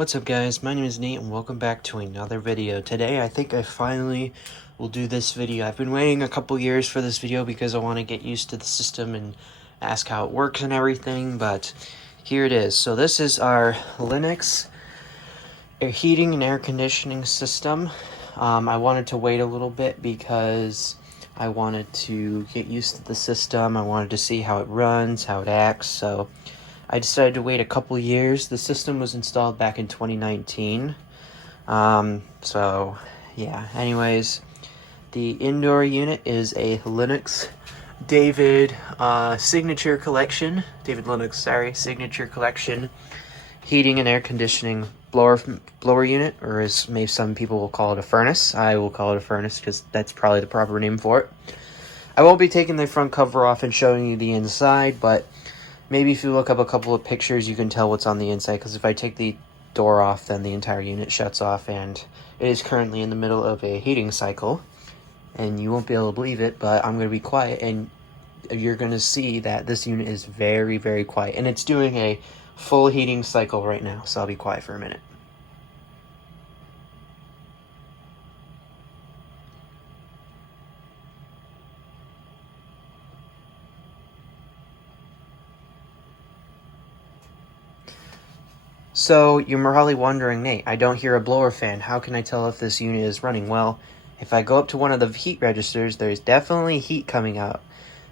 What's up guys, my name is Nate and welcome back to another video. Today I think I finally will do this video. I've been waiting a couple years for this video because I want to get used to the system and ask how it works and everything, but here it is. So this is our Lennox air heating and air conditioning system. I wanted to wait a little bit because I wanted to get used to the system. I wanted to see how it runs, how it acts, so I decided to wait a couple years. The system was installed back in 2019. So yeah, anyways, the indoor unit is a Lennox David Signature Collection. David Lennox, sorry, Signature Collection heating and air conditioning blower unit, or as maybe some people will call it, a furnace. I will call it a furnace because that's probably the proper name for it. I won't be taking the front cover off and showing you the inside, but maybe if you look up a couple of pictures, you can tell what's on the inside, because if I take the door off, then the entire unit shuts off, and it is currently in the middle of a heating cycle, and you won't be able to believe it, but I'm going to be quiet, and you're going to see that this unit is very, very quiet, and it's doing a full heating cycle right now, so I'll be quiet for a minute. So you're probably wondering, Nate, I don't hear a blower fan. How can I tell if this unit is running? Well, if I go up to one of the heat registers, there's definitely heat coming out.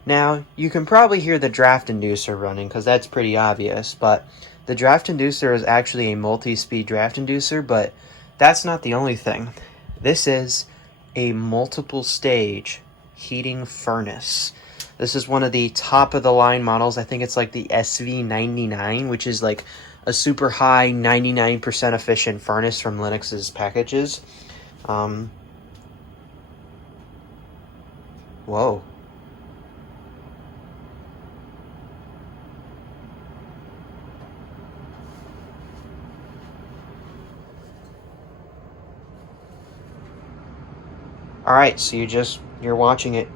Now, you can probably hear the draft inducer running because that's pretty obvious, but the draft inducer is actually a multi-speed draft inducer, but that's not the only thing. This is a multiple stage heating furnace. This is one of the top of the line models. I think it's like the SV99, which is like a super high 99% efficient furnace from Lennox's packages. Whoa. Alright, so you're watching it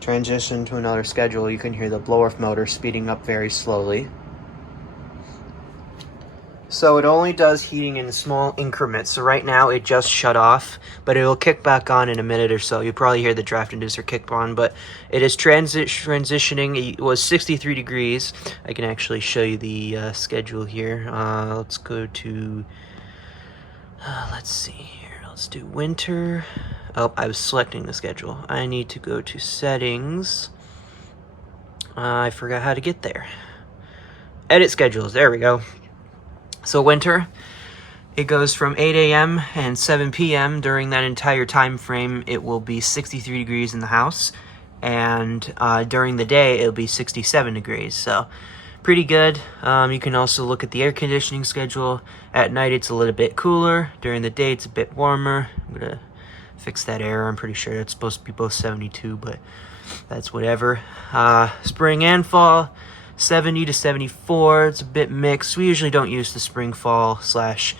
transition to another schedule. You can hear the blower motor speeding up very slowly. So it only does heating in small increments. So right now it just shut off, but it will kick back on in a minute or so. You'll probably hear the draft inducer kick on, but it is transitioning. It was 63 degrees. I can actually show you the schedule here. Let's go to, let's see here. Let's do winter. Oh, I was selecting the schedule. I need to go to settings. I forgot how to get there. Edit schedules. There we go. So winter, it goes from 8 a.m. and 7 p.m. During that entire time frame, it will be 63 degrees in the house, and during the day, it'll be 67 degrees. So pretty good. You can also look at the air conditioning schedule. At night, it's a little bit cooler. During the day, it's a bit warmer. I'm gonna fix that error. I'm pretty sure it's supposed to be both 72, but that's whatever. Spring and fall, 70 to 74. It's a bit mixed. We usually don't use the spring fall slash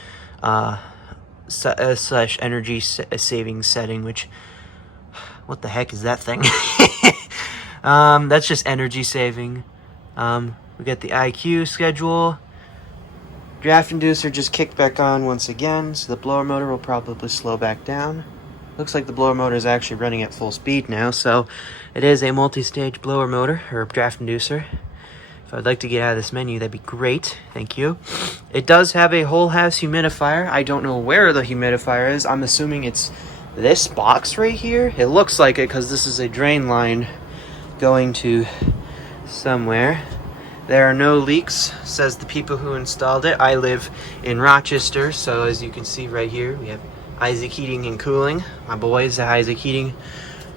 energy saving setting, which, what the heck is that thing? That's just energy saving. We got the IQ schedule. Draft inducer just kicked back on once again, so the blower motor will probably slow back down. Looks like the blower motor is actually running at full speed now, so it is a multi-stage blower motor, or draft inducer. If I'd like to get out of this menu, that'd be great. Thank you. It does have a whole house humidifier. I don't know where the humidifier is. I'm assuming it's this box right here. It looks like it because this is a drain line going to somewhere. There are no leaks, says the people who installed it. I live in Rochester, so as you can see right here, we have Isaac Heating and Cooling. My boys at Isaac Heating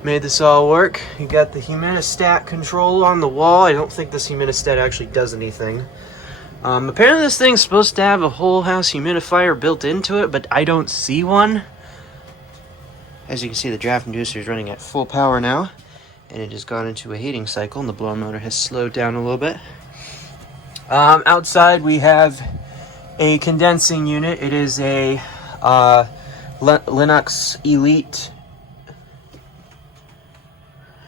made this all work. You got the humidistat control on the wall. I don't think this humidistat actually does anything. Apparently this thing's supposed to have a whole house humidifier built into it, but I don't see one. As you can see, the draft inducer is running at full power now, and it has gone into a heating cycle, and the blower motor has slowed down a little bit. Outside we have a condensing unit. It is a Lennox Elite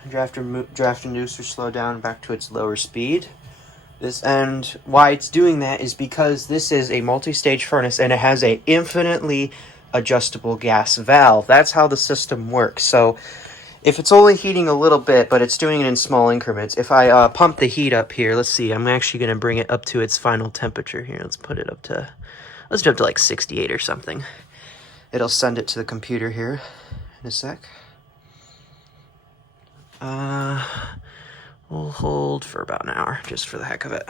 draft inducer slow down back to its lower speed. And why it's doing that is because this is a multi-stage furnace and it has a infinitely adjustable gas valve. That's how the system works. So if it's only heating a little bit, but it's doing it in small increments, if I pump the heat up here, let's see, I'm actually going to bring it up to its final temperature here. Let's do it up to like 68 or something. It'll send it to the computer here in a sec. We'll hold for about an hour, just for the heck of it.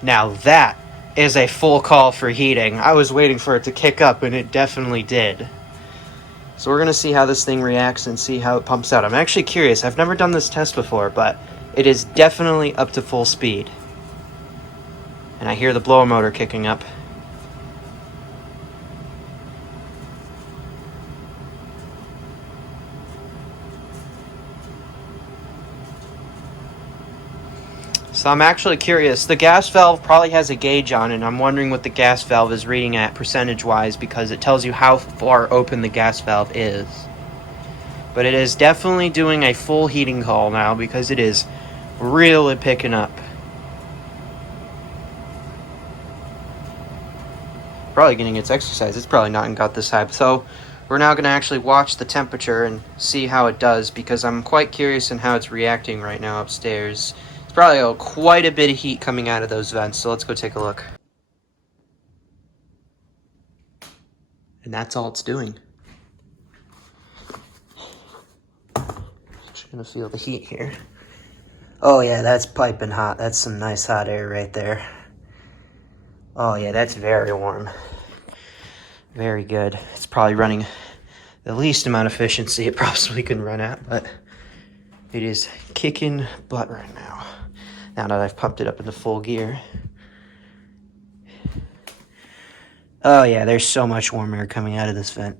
Now that is a full call for heating. I was waiting for it to kick up, and it definitely did. So we're going to see how this thing reacts and see how it pumps out. I'm actually curious. I've never done this test before, but it is definitely up to full speed. And I hear the blower motor kicking up. So I'm actually curious. The gas valve probably has a gauge on it, and I'm wondering what the gas valve is reading at percentage-wise because it tells you how far open the gas valve is. But it is definitely doing a full heating call now because it is really picking up. Probably getting its exercise. It's probably not got this high. So we're now going to actually watch the temperature and see how it does because I'm quite curious in how it's reacting right now upstairs. It's probably quite a bit of heat coming out of those vents, so let's go take a look. And that's all it's doing. Just gonna feel the heat here. Oh yeah, that's piping hot. That's some nice hot air right there. Oh yeah, that's very warm. Very good. It's probably running the least amount of efficiency it possibly can run at, but it is kicking butt right now. Now that I've pumped it up into full gear. Oh yeah, there's so much warm air coming out of this vent.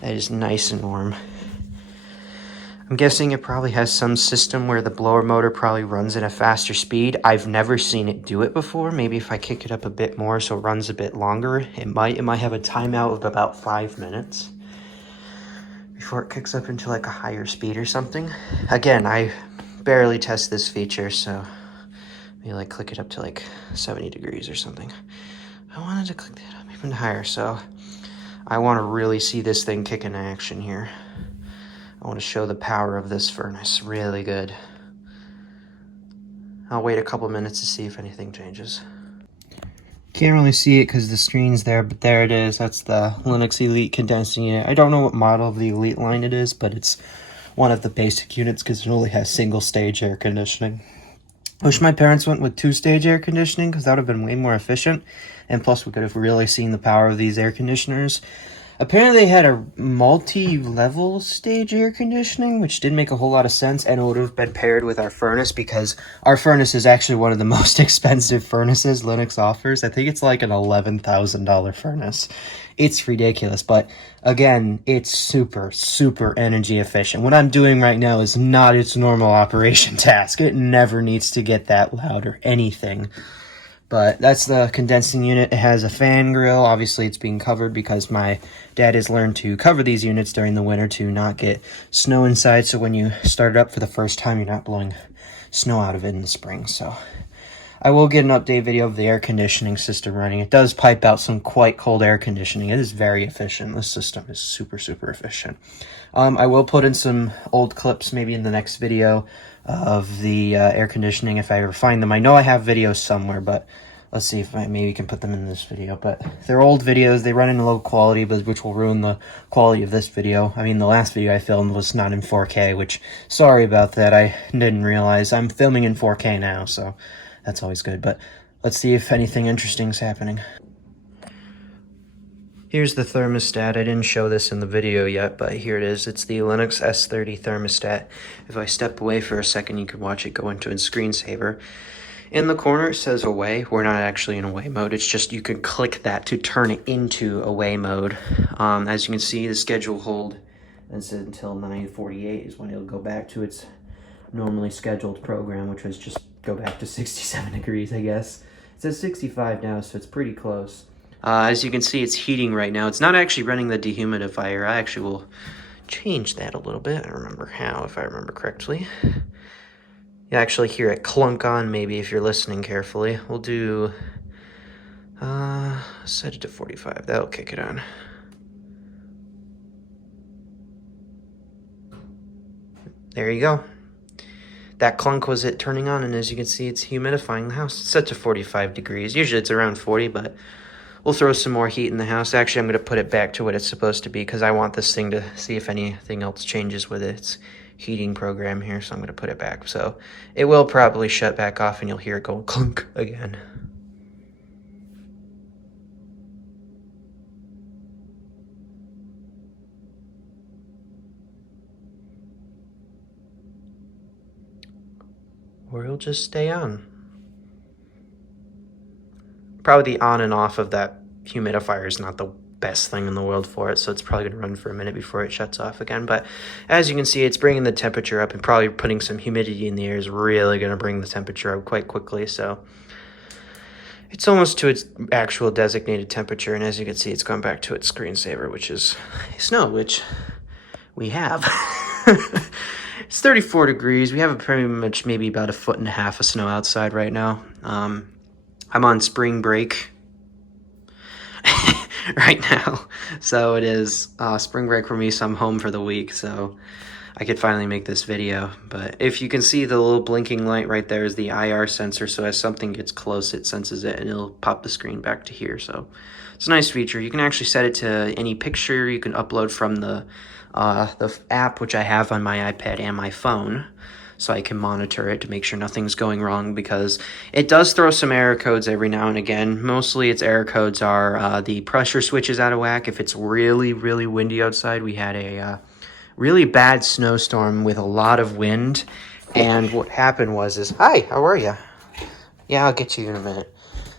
That is nice and warm. I'm guessing it probably has some system where the blower motor probably runs at a faster speed. I've never seen it do it before. Maybe if I kick it up a bit more so it runs a bit longer, it might have a timeout of about 5 minutes before it kicks up into like a higher speed or something. Again, I barely test this feature, so maybe like click it up to like 70 degrees or something. I wanted to click that up even higher, so I want to really see this thing kick in action here. I want to show the power of this furnace really good. I'll wait a couple minutes to see if anything changes. Can't really see it because the screen's there, but there it is. That's the Lennox Elite condensing unit. I don't know what model of the Elite line it is, but it's one of the basic units because it only has single-stage air conditioning. Wish my parents went with 2-stage air conditioning because that would have been way more efficient. And plus, we could have really seen the power of these air conditioners. Apparently, they had a multi-level stage air conditioning, which didn't make a whole lot of sense, and it would have been paired with our furnace because our furnace is actually one of the most expensive furnaces Lennox offers. I think it's like an $11,000 furnace. It's ridiculous, but again, it's super, super energy efficient. What I'm doing right now is not its normal operation task. It never needs to get that loud or anything. But that's the condensing unit. It has a fan grill. Obviously, it's being covered because my dad has learned to cover these units during the winter to not get snow inside. So when you start it up for the first time, you're not blowing snow out of it in the spring. So I will get an update video of the air conditioning system running. It does pipe out some quite cold air conditioning. It is very efficient. This system is super, super efficient. I will put in some old clips maybe in the next video of the air conditioning if I ever find them. I know I have videos somewhere, but let's see if I maybe can put them in this video. But they're old videos. They run in low quality, but which will ruin the quality of this video. I mean, the last video I filmed was not in 4K, which, sorry about that. I didn't realize. I'm filming in 4K now, so that's always good. But let's see if anything interesting is happening. Here's the thermostat. I didn't show this in the video yet, but here it is. It's the Lennox S30 thermostat. If I step away for a second, you can watch it go into a screensaver. In the corner, it says away. We're not actually in away mode. It's just you can click that to turn it into away mode. As you can see, the schedule hold is until 9:48 is when it'll go back to its normally scheduled program, which was just go back to 67 degrees, I guess. It says 65 now, so it's pretty close. As you can see, it's heating right now. It's not actually running the dehumidifier. I actually will change that a little bit. I don't remember how, if I remember correctly. You actually hear it clunk on, maybe, if you're listening carefully. We'll do, set it to 45. That'll kick it on. There you go. That clunk was it turning on, and as you can see, it's humidifying the house. It's set to 45 degrees. Usually it's around 40, but we'll throw some more heat in the house. Actually, I'm going to put it back to what it's supposed to be because I want this thing to see if anything else changes with its heating program here, so I'm going to put it back. So it will probably shut back off, and you'll hear it go clunk again. Or it'll just stay on. Probably the on and off of that humidifier is not the best thing in the world for it, so it's probably going to run for a minute before it shuts off again. But as you can see, it's bringing the temperature up, and probably putting some humidity in the air is really going to bring the temperature up quite quickly. So it's almost to its actual designated temperature, and as you can see, it's gone back to its screensaver, which is snow, which we have. It's 34 degrees. We have pretty much maybe about 1.5 feet of snow outside right now. I'm on spring break right now, so it is spring break for me, so I'm home for the week, so I could finally make this video. But if you can see the little blinking light right there is the IR sensor, so as something gets close, it senses it, and it'll pop the screen back to here. So it's a nice feature. You can actually set it to any picture you can upload from the app, which I have on my iPad and my phone, so I can monitor it to make sure nothing's going wrong, because it does throw some error codes every now and again. Mostly its error codes are the pressure switch is out of whack. If it's really, really windy outside, we had a really bad snowstorm with a lot of wind, and what happened was hi, how are you? Yeah, I'll get to you in a minute.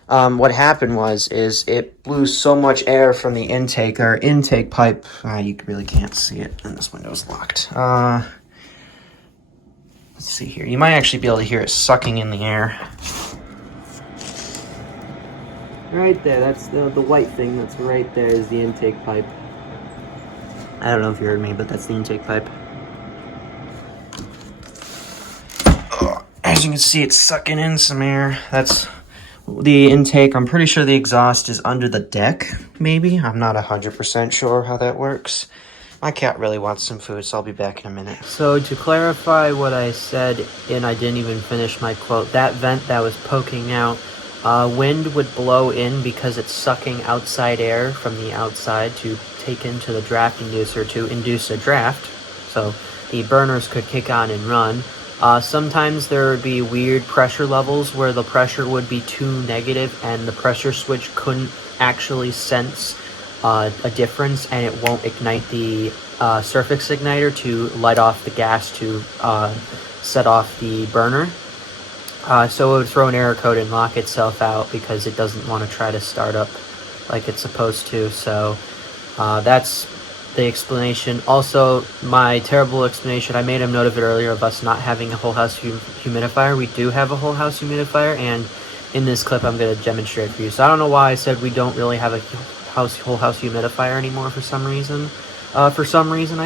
What happened was it blew so much air from the intake, our intake pipe. You really can't see it, and this window's locked. Let's see here. You might actually be able to hear it sucking in the air. Right there, that's the white thing that's right there is the intake pipe. I don't know if you heard me, but that's the intake pipe. As you can see, it's sucking in some air. That's the intake. I'm pretty sure the exhaust is under the deck, maybe. I'm not 100% sure how that works. My cat really wants some food, so I'll be back in a minute. So to clarify what I said, and I didn't even finish my quote, that vent that was poking out, wind would blow in because it's sucking outside air from the outside to take into the draft inducer to induce a draft, so the burners could kick on and run. Sometimes there would be weird pressure levels where the pressure would be too negative and the pressure switch couldn't actually sense a difference, and it won't ignite the surface igniter to light off the gas to set off the burner. So it would throw an error code and lock itself out because it doesn't want to try to start up like it's supposed to. So that's the explanation. Also, my terrible explanation, I made a note of it earlier, of us not having a whole house humidifier. We do have a whole house humidifier, and in this clip I'm going to demonstrate for you. So I don't know why I said we don't really have a whole house humidifier anymore for some reason. I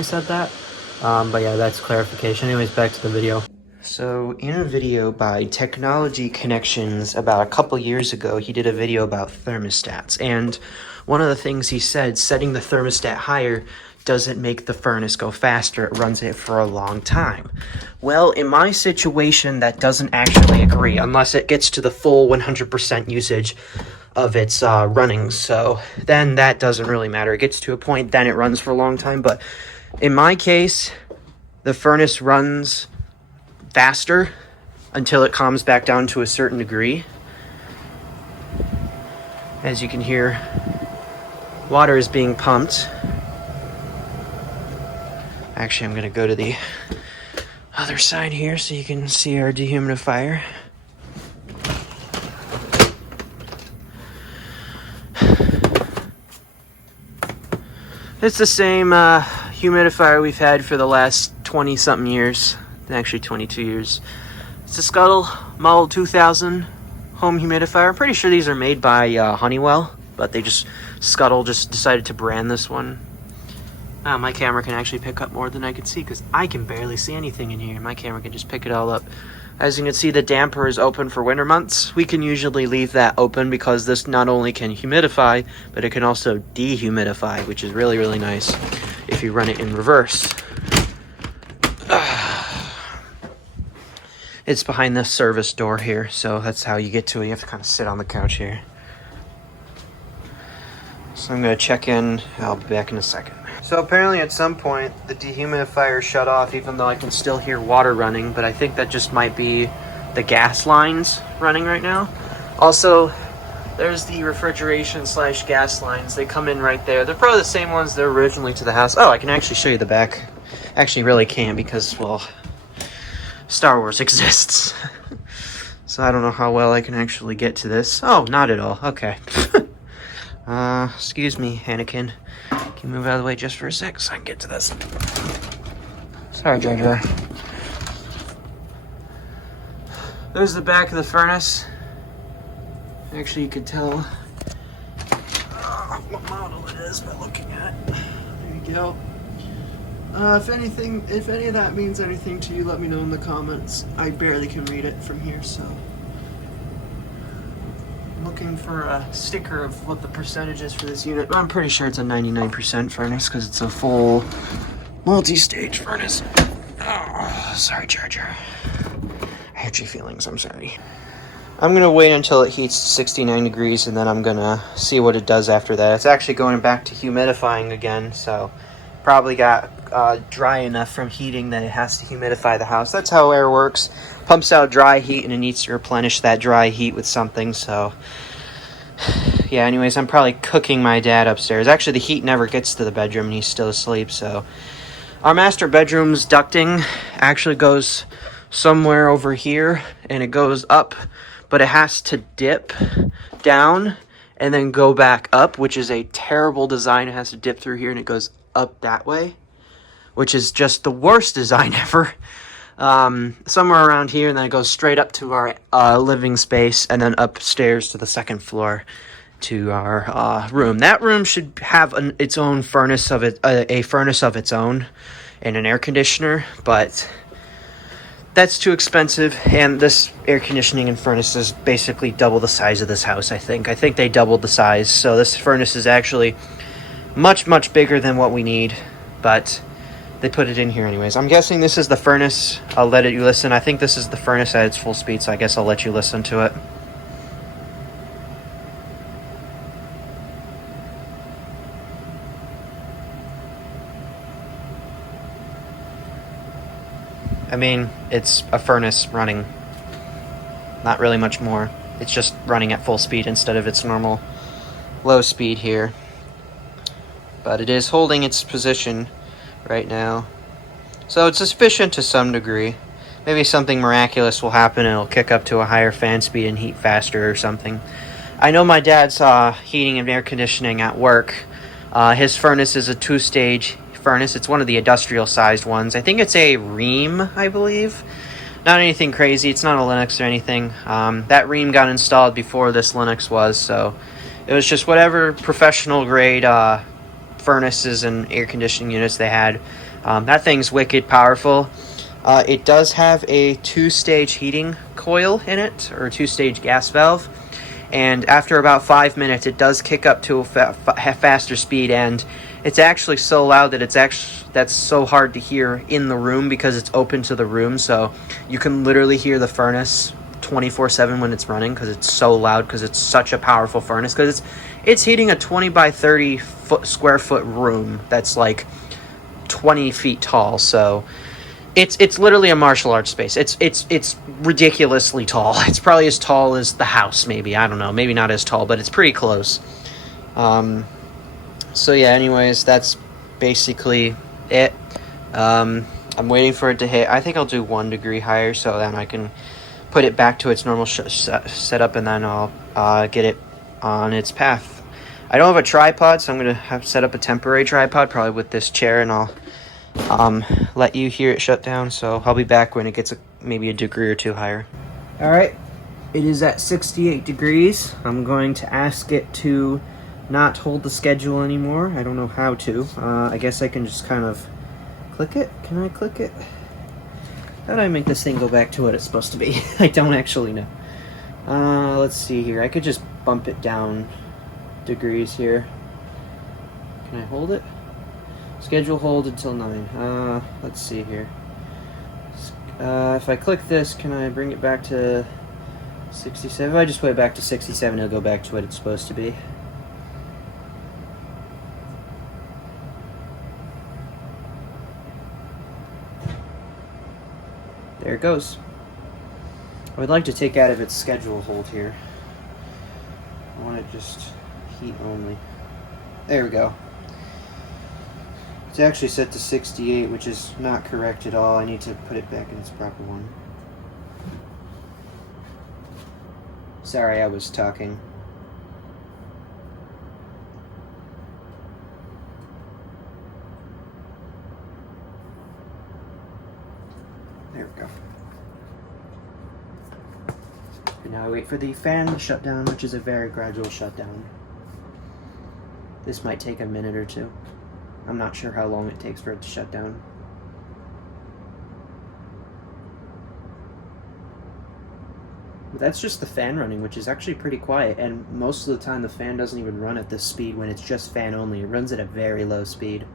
said that. But yeah, that's clarification. Anyways, back to the video. So in a video by Technology Connections about a couple years ago, he did a video about thermostats, and one of the things he said, setting the thermostat higher doesn't make the furnace go faster, it runs it for a long time. Well, in my situation, that doesn't actually agree, unless it gets to the full 100% usage of its running, so then that doesn't really matter. It gets to a point, then it runs for a long time, but in my case, the furnace runs faster until it calms back down to a certain degree. As you can hear, water is being pumped. Actually, I'm going to go to the other side here so you can see our dehumidifier. It's the same humidifier we've had for the last 20-something years. Actually 22 years. It's a Scuttle Model 2000 home humidifier. I'm pretty sure these are made by Honeywell. but Scuttle just decided to brand this one. My camera can actually pick up more than I can see because I can barely see anything in here. My camera can just pick it all up. As you can see, the damper is open for winter months. We can usually leave that open because this not only can humidify, but it can also dehumidify, which is really, really nice if you run it in reverse. It's behind the service door here, so that's how you get to it. You have to kind of sit on the couch here. So I'm going to check in. I'll be back in a second. So apparently at some point the dehumidifier shut off even though I can still hear water running, but I think that just might be the gas lines running right now. Also, there's the refrigeration / gas lines. They come in right there. They're probably the same ones that were originally to the house. Oh, I can actually show you the back. Actually really can't because, well, Star Wars exists. So I don't know how well I can actually get to this. Oh, not at all. Okay. Excuse me, Anakin. Can you move out of the way just for a sec so I can get to this? Sorry, Jar Jar. There's the back of the furnace. Actually, you could tell what model it is by looking at it. There you go. If any of that means anything to you, let me know in the comments. I barely can read it from here, so. Looking for a sticker of what the percentage is for this unit. I'm pretty sure it's a 99% furnace because it's a full multi-stage furnace. Oh, sorry, Jar Jar. I hurt your feelings, I'm sorry. I'm going to wait until it heats 69 degrees and then I'm going to see what it does after that. It's actually going back to humidifying again, so probably got dry enough from heating that it has to humidify the house. That's how air works. Pumps out dry heat and it needs to replenish that dry heat with something, so yeah, anyways, I'm probably cooking my dad upstairs. Actually, the heat never gets to the bedroom and he's still asleep, so our master bedroom's ducting actually goes somewhere over here and it goes up, but it has to dip down and then go back up, which is a terrible design. It has to dip through here and it goes up that way, which is just the worst design ever. Somewhere around here, and then it goes straight up to our living space, and then upstairs to the second floor to our room. That room should have its own furnace of a furnace of its own, and an air conditioner, but that's too expensive. And this air conditioning and furnace is basically double the size of this house. I think they doubled the size, so this furnace is actually much bigger than what we need, but they put it in here anyways. I'm guessing this is the furnace. I'll let you listen. I think this is the furnace at its full speed, so I guess I'll let you listen to it. I mean, it's a furnace running. Not really much more. It's just running at full speed instead of its normal low speed here. But it is holding its position right now, so it's efficient to some degree. Maybe something miraculous will happen and it'll kick up to a higher fan speed and heat faster or something. I know my dad's heating and air conditioning at work. His furnace is a 2-stage furnace. It's one of the industrial sized ones. I think it's a Ream, I believe. Not anything crazy. It's not a Lennox or anything. That Ream got installed before this Lennox was, so it was just whatever professional grade furnaces and air conditioning units they had. That thing's wicked powerful. It does have a 2-stage heating coil in it, or a 2-stage gas valve, and after about 5 minutes it does kick up to a faster speed, and it's actually so loud that that's so hard to hear in the room because it's open to the room, so you can literally hear the furnace 24/7 when it's running because it's so loud, because it's such a powerful furnace, because it's heating a 20 by 30 square foot room that's like 20 feet tall. So it's literally a martial arts space. It's ridiculously tall. It's probably as tall as the house, maybe. I don't know, maybe not as tall, but it's pretty close. So yeah, anyways, that's basically it. I'm waiting for it to hit. I think I'll do 1 degree higher so then I can put it back to its normal setup, and then I'll get it on its path. I don't have a tripod, so I'm going to have set up a temporary tripod, probably with this chair, and I'll let you hear it shut down. So I'll be back when it gets maybe a degree or 2 higher. All right, it is at 68 degrees. I'm going to ask it to not hold the schedule anymore. I don't know how to. I guess I can just kind of click it. Can I click it? How do I make this thing go back to what it's supposed to be? I don't actually know. Let's see here. I could just bump it down degrees here. Can I hold it? Schedule hold until 9. Let's see here. If I click this, can I bring it back to 67? If I just put it back to 67, it'll go back to what it's supposed to be. There it goes. I would like to take out of its schedule hold here. I want it just heat only. There we go. It's actually set to 68, which is not correct at all. I need to put it back in its proper one. Sorry, I was talking. There we go. And now I wait for the fan to shut down, which is a very gradual shutdown. This might take a minute or two. I'm not sure how long it takes for it to shut down. But that's just the fan running, which is actually pretty quiet, and most of the time the fan doesn't even run at this speed when it's just fan only. It runs at a very low speed.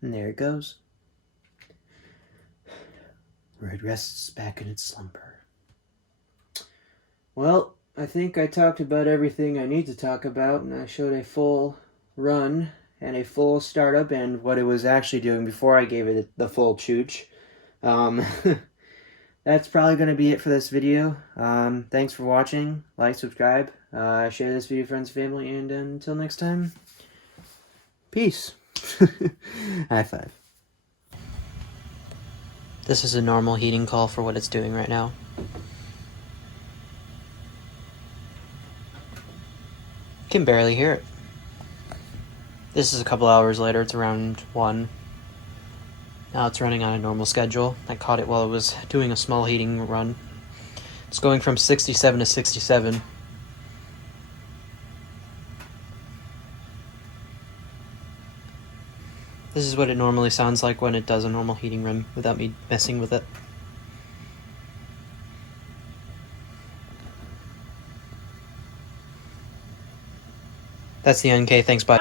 And there it goes. Where it rests back in its slumber. Well, I think I talked about everything I need to talk about, and I showed a full run and a full startup and what it was actually doing before I gave it the full chooch. That's probably going to be it for this video. Thanks for watching. Like, subscribe, share this video with friends and family, and until next time, peace. High five. This is a normal heating call for what it's doing right now. Can barely hear it. This is a couple hours later. It's around 1. Now it's running on a normal schedule. I caught it while it was doing a small heating run. It's going from 67 to 67. This is what it normally sounds like when it does a normal heating run without me messing with it. That's the NK. Thanks, bye.